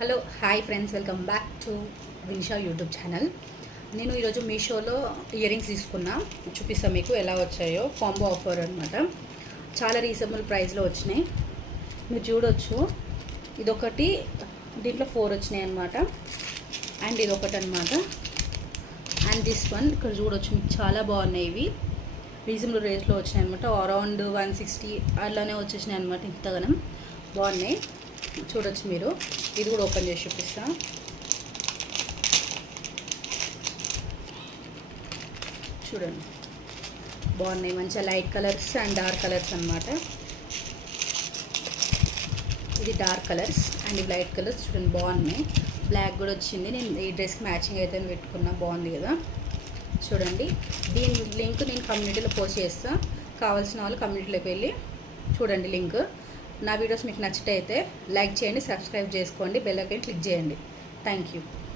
Hello hi friends, welcome back to Vinisha YouTube channel. నేను ఈరోజు మీషోలో ఇయర్ రింగ్స్ తీసుకున్నా, చూపిస్తాను మీకు ఎలా వచ్చాయో. కాంబో ఆఫర్ అనమాట, చాలా రీజనబుల్ ప్రైస్లో వచ్చినాయి. మీరు చూడొచ్చు, ఇదొకటి, దీంట్లో 4 వచ్చినాయి అనమాట. అండ్ ఇదొకటి అనమాట. అండ్ దిస్ వన్ ఇక్కడ చూడొచ్చు, మీకు చాలా బాగున్నాయి. ఇవి రీజనబుల్ రేట్లో వచ్చినాయి అనమాట. అరౌండ్ 160 అలానే వచ్చేసినాయి అనమాట. ఇంతగానం బాగున్నాయి, చూడొచ్చు మీరు. ఇది కూడా ఓపెన్ చేసి చూపిస్తా. చూడండి, బాగున్నాయి, మంచిగా light colours and dark colours అనమాట. ఇది డార్క్ కలర్స్ అండ్ ఇవి లైట్ కలర్స్. చూడండి, బాగున్నాయి. బ్లాక్ కూడా వచ్చింది. నేను ఈ డ్రెస్కి మ్యాచింగ్ అయితే పెట్టుకున్నా, బాగుంది కదా. చూడండి, దీని లింక్ నేను కమ్యూనిటీలో పోస్ట్ చేస్తాను. కావాల్సిన వాళ్ళు కమ్యూనిటీలోకి వెళ్ళి చూడండి లింక్. నా వీడియోస్ మీకు నచ్చితే లైక్ చేయండి, సబ్స్క్రైబ్ చేసుకోండి, బెల్ ఐకాన్ క్లిక్ చేయండి. Thank you.